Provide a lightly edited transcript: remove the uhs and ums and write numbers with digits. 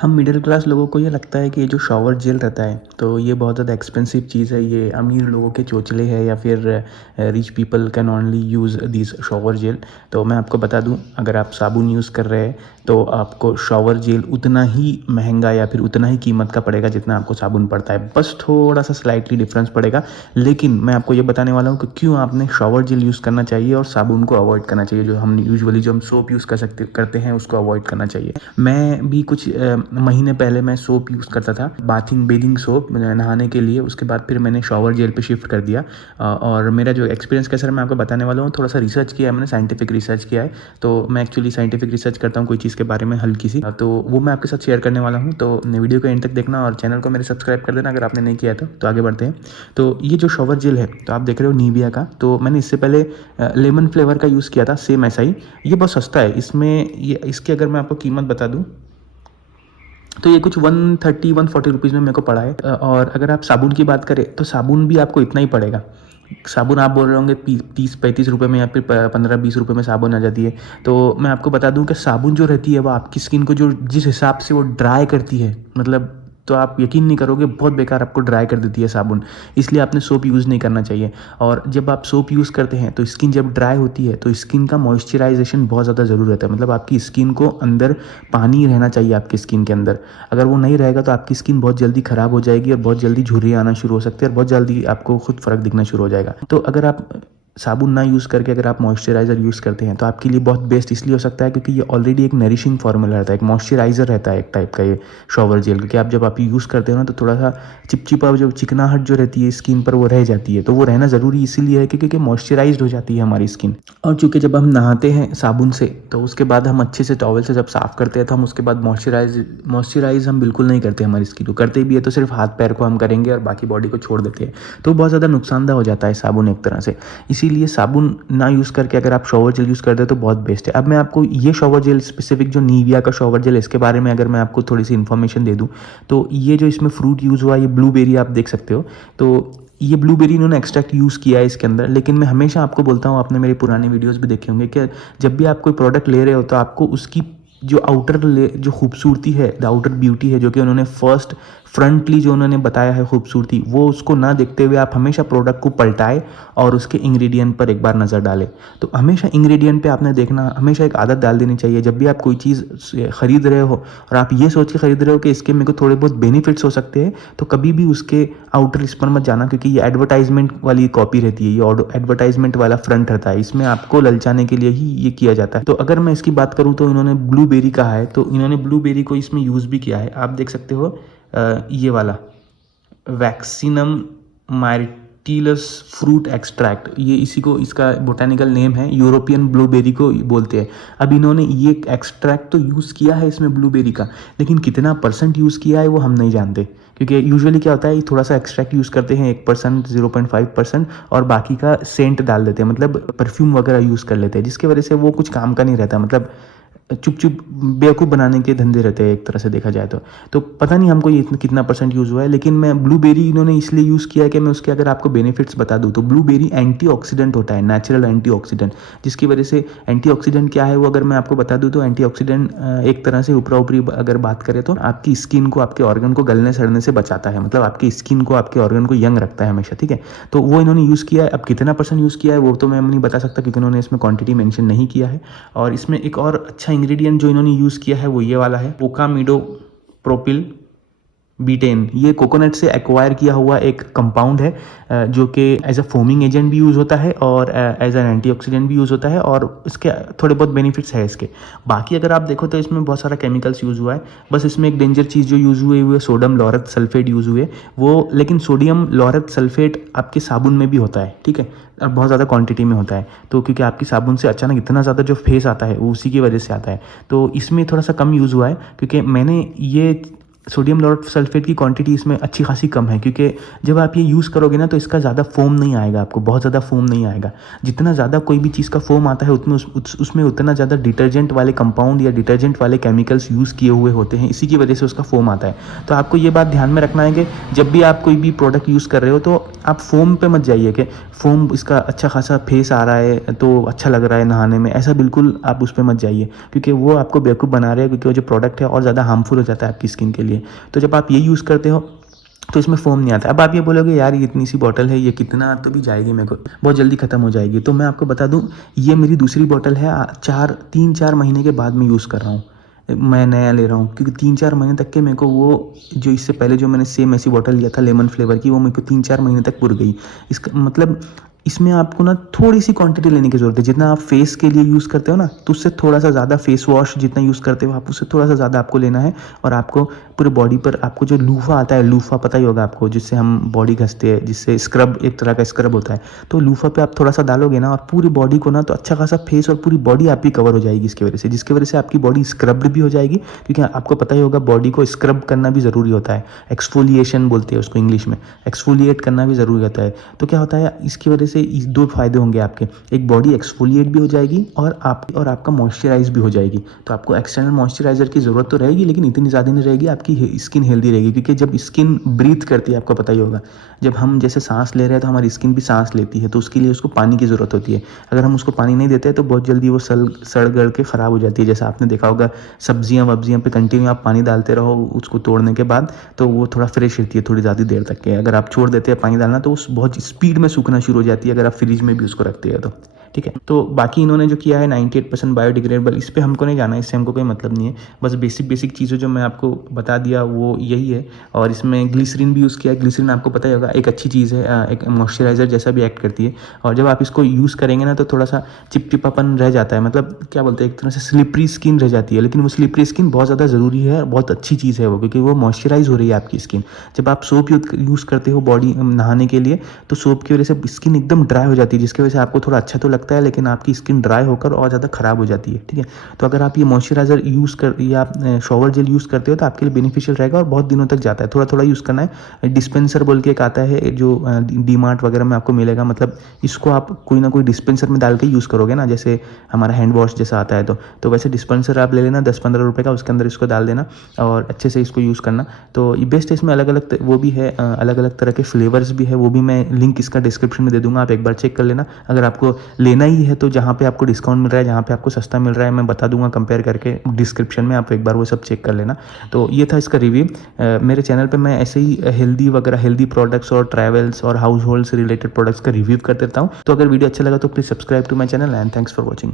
हम middle class लोगों को ये लगता है कि ये जो शॉवर जेल रहता है तो ये बहुत ज़्यादा एक्सपेंसिव चीज़ है, ये अमीर लोगों के चोचले है या फिर rich people can only use this shower gel. तो मैं आपको बता दूं, अगर आप साबुन यूज़ कर रहे हैं तो आपको शॉवर जेल उतना ही महंगा या फिर उतना ही कीमत का पड़ेगा जितना आपको साबुन पड़ता है, बस थोड़ा सा स्लाइटली डिफरेंस पड़ेगा। लेकिन मैं आपको ये बताने वाला हूँ कि क्यों आपने शॉवर जेल यूज़ करना चाहिए और साबुन को अवॉइड करना चाहिए। जो हम यूजुअली जो हम सोप यूज़ करते हैं उसको अवॉइड करना चाहिए। मैं भी कुछ महीने पहले मैं सोप यूज़ करता था, बेदिंग सोप नहाने के लिए। उसके बाद फिर मैंने शॉवर जेल पे शिफ्ट कर दिया। और मेरा जो एक्सपीरियंस कैसा है मैं आपको बताने वाला हूँ। थोड़ा सा रिसर्च किया है मैंने, साइंटिफिक रिसर्च किया है। तो मैं एक्चुअली साइंटिफिक रिसर्च करता हूँ कोई चीज़ के बारे में हल्की सी, तो वो मैं आपके साथ शेयर करने वाला हूँ। तो वीडियो को एंड तक देखना और चैनल को मेरे सब्सक्राइब कर देना अगर आपने नहीं किया तो आगे बढ़ते हैं। तो ये जो शॉवर जेल है तो आप देख रहे हो निविया का, तो मैंने इससे पहले लेमन फ्लेवर का यूज़ किया था, सेम ऐसा ही। ये बहुत सस्ता है। ये इसकी अगर मैं आपको कीमत बता दूँ तो ये कुछ 130-140 रुपीज़ में मेरे को पड़ा है। और अगर आप साबुन की बात करें तो साबुन भी आपको इतना ही पड़ेगा। साबुन आप बोल रहे होंगे 30-35 रुपये में या फिर 15-20 रुपये में साबुन आ जाती है। तो मैं आपको बता दूं कि साबुन जो रहती है वो आपकी स्किन को जो जिस हिसाब से वो ड्राई करती है, मतलब तो आप यकीन नहीं करोगे, बहुत बेकार आपको ड्राई कर देती है साबुन। इसलिए आपने सोप यूज़ नहीं करना चाहिए। और जब आप सोप यूज़ करते हैं तो स्किन जब ड्राई होती है तो स्किन का मॉइस्चराइजेशन बहुत ज़्यादा ज़रूरी रहता है। मतलब आपकी स्किन को अंदर पानी रहना चाहिए आपकी स्किन के अंदर। अगर वो नहीं रहेगा तो आपकी स्किन बहुत जल्दी ख़राब हो जाएगी और बहुत जल्दी झुर्रियाँ आना शुरू हो सकती है और बहुत जल्दी आपको खुद फ़र्क दिखना शुरू हो जाएगा। तो अगर आप साबुन ना यूज़ करके अगर आप मॉइस्चराइज़र यूज़ करते हैं तो आपके लिए बहुत बेस्ट इसलिए हो सकता है क्योंकि ये ऑलरेडी एक नरिशिंग फार्मूला रहता है, एक मॉइस्चराइज़र रहता है एक टाइप का ये शॉवर जेल। क्योंकि आप जब आप यूज़ करते हो ना तो थोड़ा सा चिपचिपा जो चिकनाहट जो रहती है स्किन पर वो रह जाती है। तो वो रहना ज़रूरी इसीलिए है क्योंकि मॉइस्चराइज्ड हो जाती है हमारी स्किन। और चूँकि जब हम नहाते हैं साबुन से तो उसके बाद हम अच्छे से टॉवल से जब साफ़ करते हैं तो हम उसके बाद मॉइस्चराइज़ हम बिल्कुल नहीं करते हमारी स्किन को। करते भी है तो सिर्फ हाथ पैर को हम करेंगे और बाकी बॉडी को छोड़ देते हैं। तो बहुत ज़्यादा नुकसानदेह हो जाता है साबुन एक तरह से। इसीलिए साबुन ना यूज़ करके अगर आप शॉवर जेल यूज़ करते हो तो बहुत बेस्ट है। अब मैं आपको ये शॉवर जेल स्पेसिफिक जो निविया का शॉवर जेल इसके बारे में अगर मैं आपको थोड़ी सी इन्फॉर्मेशन दे दूँ तो ये जो इसमें फ्रूट यूज़ हुआ, ये ब्लूबेरी आप देख सकते हो। तो ये ब्लूबेरी इन्होंने एक्सट्रैक्ट यूज़ किया है इसके अंदर। लेकिन मैं हमेशा आपको बोलता हूँ, आपने मेरे पुराने वीडियोस भी देखे होंगे कि जब भी आप कोई प्रोडक्ट ले रहे हो तो आपको उसकी जो जो खूबसूरती है, द आउटर ब्यूटी है, जो कि उन्होंने फर्स्ट फ्रंटली जो उन्होंने बताया है खूबसूरती, वो उसको ना देखते हुए आप हमेशा प्रोडक्ट को पलटाए और उसके इंग्रेडिएंट पर एक बार नज़र डालें। तो हमेशा इंग्रेडिएंट पे आपने देखना, हमेशा एक आदत डाल देनी चाहिए। जब भी आप कोई चीज़ ख़रीद रहे हो और आप ये सोच के ख़रीद रहे हो कि इसके मेरे को थोड़े बहुत बेनिफिट्स हो सकते हैं, तो कभी भी उसके आउटर इस पर मत जाना, क्योंकि ये एडवर्टाइजमेंट वाली कॉपी रहती है, ये एडवर्टाइजमेंट वाला फ्रंट रहता है। इसमें आपको ललचाने के लिए ही ये किया जाता है। तो अगर मैं इसकी बात करूँ तो इन्होंने ब्लूबेरी कहा है, तो इन्होंने ब्लूबेरी को इसमें यूज़ भी किया है। आप देख सकते हो ये वाला वैक्सीनम मार्टिलस फ्रूट एक्सट्रैक्ट, ये इसी को इसका बोटानिकल नेम है, यूरोपियन ब्लूबेरी को बोलते हैं। अब इन्होंने ये एक्सट्रैक्ट तो यूज़ किया है इसमें ब्लूबेरी का, लेकिन कितना परसेंट यूज़ किया है वो हम नहीं जानते। क्योंकि यूजुअली क्या होता है, ये थोड़ा सा एक्सट्रैक्ट यूज़ करते हैं 1%, 0.5%, और बाकी का सेंट डाल देते हैं, मतलब परफ्यूम वगैरह यूज़ कर लेते हैं, जिसकी वजह से वो कुछ काम का नहीं रहता। मतलब चुप चुप बेवकूफ़ बनाने के धंधे रहते हैं एक तरह से देखा जाए तो पता नहीं हमको ये कितना परसेंट यूज़ हुआ है। लेकिन मैं ब्लूबेरी इन्होंने इसलिए यूज़ किया है कि मैं उसके अगर आपको बेनिफिट्स बता दूँ तो ब्लूबेरी एंटीऑक्सीडेंट होता है, नेचुरल एंटीऑक्सीडेंट, जिसकी वजह से एंटीऑक्सीडेंट क्या है वो अगर मैं आपको बता दूँ तो एंटीऑक्सीडेंट एक तरह से ऊपरा ऊपरी अगर बात करें तो आपकी स्किन को, आपके ऑर्गन को गलने सड़ने से बचाता है। मतलब आपकी स्किन को, आपके ऑर्गन को यंग रखता है हमेशा, ठीक है। तो वो इन्होंने यूज़ किया है। अब कितना परसेंट यूज़ किया है वो तो मैं नहीं बता सकता क्योंकि उन्होंने इसमें क्वांटिटी मेंशन नहीं किया है। और इसमें एक और अच्छा इंग्रेडिएंट जो इन्होंने यूज़ किया है वो ये वाला है, ओकामिडो प्रोपिल बीटेन। ये कोकोनट से एक्वायर किया हुआ एक कंपाउंड है जो कि एज अ फोमिंग एजेंट भी यूज़ होता है और एज एन एंटीऑक्सीडेंट भी यूज़ होता है, और इसके थोड़े बहुत बेनिफिट्स है इसके। बाकी अगर आप देखो तो इसमें बहुत सारा केमिकल्स यूज़ हुआ है। बस इसमें एक डेंजर चीज़ जो यूज़ हुई है सोडियम लॉरेट सल्फेट यूज़ हुए वो, लेकिन सोडियम लॉरेट सल्फेट आपके साबुन में भी होता है, ठीक है, और बहुत ज़्यादा क्वांटिटी में होता है। तो क्योंकि आपकी साबुन से अचानक इतना ज़्यादा जो फेस आता है वो उसी की वजह से आता है, तो इसमें थोड़ा सा कम यूज़ हुआ है। क्योंकि मैंने ये सोडियम लॉरेट सल्फेट की क्वांटिटी इसमें अच्छी खासी कम है, क्योंकि जब आप ये यूज़ करोगे ना तो इसका ज़्यादा फोम नहीं आएगा, आपको बहुत ज़्यादा फोम नहीं आएगा। जितना ज़्यादा कोई भी चीज़ का फोम आता है उतने उसमें उतना ज़्यादा डिटर्जेंट वाले कंपाउंड या डिटर्जेंट वाले केमिकल्स यूज़ किए हुए होते हैं, इसी की वजह से उसका फोम आता है। तो आपको ये बात ध्यान में रखना है कि जब भी आप कोई भी प्रोडक्ट यूज़ कर रहे हो तो आप फोम पे मत जाइए कि फोम इसका अच्छा खासा फेस आ रहा है तो अच्छा लग रहा है नहाने में, ऐसा बिल्कुल आप उस पे मत जाइए, क्योंकि वो आपको बेवकूफ़ बना रहे हैं, क्योंकि वो जो प्रोडक्ट है और ज़्यादा हार्मफुल हो जाता है आपकी स्किन के लिए। तो जब आप ये यूज़ करते हो तो इसमें फ़ोम नहीं आता। अब आप ये बोलोगे यार ये इतनी सी बॉटल है, ये कितना तो भी जाएगी, मेरे को बहुत जल्दी ख़त्म हो जाएगी। तो मैं आपको बता दूँ, ये मेरी दूसरी बॉटल है, 3-4 महीने के बाद मैं यूज़ कर रहा हूँ। मैं नया ले रहा हूँ, क्योंकि 3-4 महीने तक के मेरे को वो जो इससे पहले जो मैंने सेम ऐसी बॉटल लिया था लेमन फ्लेवर की, वो मेरे को 3-4 महीने तक पुर गई। इसका मतलब इसमें आपको ना थोड़ी सी क्वांटिटी लेने की ज़रूरत है। जितना आप फेस के लिए यूज़ करते हो ना, तो उससे थोड़ा सा ज़्यादा, फेस वॉश जितना यूज़ करते हो आप, उससे थोड़ा सा ज़्यादा आपको लेना है। और आपको पूरे बॉडी पर, आपको जो लूफ़ा आता है, लूफ़ा पता ही होगा आपको, जिससे हम बॉडी घसते हैं, जिससे स्क्रब, एक तरह का स्क्रब होता है, तो लूफ़ा पे आप थोड़ा सा डालोगे ना और पूरी बॉडी को ना, तो अच्छा खासा फेस और पूरी बॉडी आपकी कवर हो जाएगी इसकी वजह से, जिसकी वजह से आपकी बॉडी स्क्रब्ड भी हो जाएगी। क्योंकि आपको पता ही होगा बॉडी को स्क्रब करना भी ज़रूरी होता है, एक्सफोलिएशन बोलते हैं उसको इंग्लिश में, एक्सफोलिएट करना भी ज़रूरी होता है। तो क्या होता है इसकी वजह से, इस दो फायदे होंगे आपके, एक बॉडी एक्सफोलिएट भी हो जाएगी और आपका मॉइस्चराइज भी हो जाएगी। तो आपको एक्सटर्नल मॉइस्चराइजर की ज़रूरत तो रहेगी, लेकिन इतनी ज़्यादा नहीं रहेगी, आपकी स्किन हेल्दी रहेगी। क्योंकि जब स्किन ब्रीथ करती है, आपको पता ही होगा, जब हम जैसे सांस ले रहे हैं तो हमारी स्किन भी सांस लेती है, तो उसके लिए उसको पानी की ज़रूरत होती है। अगर हम उसको पानी नहीं देते हैं तो बहुत जल्दी वो सड़ गड़ के ख़राब हो जाती है। जैसा आपने देखा होगा, सब्जियां वब्जियां पे कंटिन्यू आप पानी डालते रहो उसको तोड़ने के बाद, तो वो थोड़ा फ्रेश रहती है थोड़ी ज़्यादा देर तक के। अगर आप छोड़ देते हैं पानी डालना तो उस बहुत स्पीड में सूखना शुरू हो जाती है, अगर आप फ्रिज में भी उसको रखते हैं तो। ठीक है, तो बाकी इन्होंने जो किया है 98% बायोडिग्रेडेबल, इस पे हमको नहीं जाना, इससे हमको कोई मतलब नहीं है। बस बेसिक चीज़ें जो मैं आपको बता दिया वो यही है। और इसमें ग्लिसरीन भी यूज़ किया है। ग्लिसरीन आपको पता ही होगा एक अच्छी चीज़ है, एक मॉइस्चराइज़र जैसा भी एक्ट करती है। और जब आप इसको यूज़ करेंगे ना तो थोड़ा सा चिपचिपापन रह जाता है, मतलब क्या बोलते हैं, एक तरह से स्लिपरी स्किन रह जाती है। लेकिन वो स्लिपरी स्किन बहुत ज़्यादा ज़रूरी है, बहुत अच्छी चीज़ है वो, क्योंकि वो मॉइस्चराइज हो रही है आपकी स्किन। जब आप सोप यूज़ करते हो बॉडी नहाने के लिए, तो सोप की वजह से स्किन एकदम ड्राई हो जाती है, जिसकी वजह से आपको थोड़ा अच्छा तो लगता है, लेकिन आपकी स्किन ड्राई होकर और ज़्यादा ख़राब हो जाती है। ठीक है, तो अगर आप ये मॉइस्चराइज़र यूज़ कर या शॉवर जेल यूज़ करते हो तो आपके लिए बेनिफिशियल रहेगा और बहुत दिनों तक जाता है। थोड़ा थोड़ा यूज़ करना है। डिस्पेंसर बोल के एक आता है जो डी मार्ट वगैरह में आपको मिलेगा, मतलब इसको आप कोई ना कोई डिस्पेंसर में डाल के यूज़ करोगे ना, जैसे हमारा हैंड वॉश जैसा आता है, तो वैसे डिस्पेंसर आप ले लेना 10-15 रुपये का, उसके अंदर इसको डाल देना और अच्छे से इसको यूज़ करना। तो ये बेस्ट है। इसमें अलग अलग वो भी है, अलग अलग तरह के फ्लेवर्स भी है, वो भी मैं लिंक इसका डिस्क्रिप्शन में दे दूंगा, आप एक बार चेक कर लेना। अगर आपको लेना ही है तो जहाँ पे आपको डिस्काउंट मिल रहा है, जहाँ पे आपको सस्ता मिल रहा है, मैं बता दूंगा कंपेयर करके डिस्क्रिप्शन में, आप एक बार वो सब चेक कर लेना। तो ये था इसका रिव्यू। मेरे चैनल पे मैं ऐसे ही हेल्दी प्रोडक्ट्स और ट्रैवल्स और हाउस होल्ड से रिलेटेड प्रोडक्ट्स का रिव्यू कर देता हूँ। तो अगर वीडियो अच्छा लगा तो please subscribe to my channel and thanks for watching.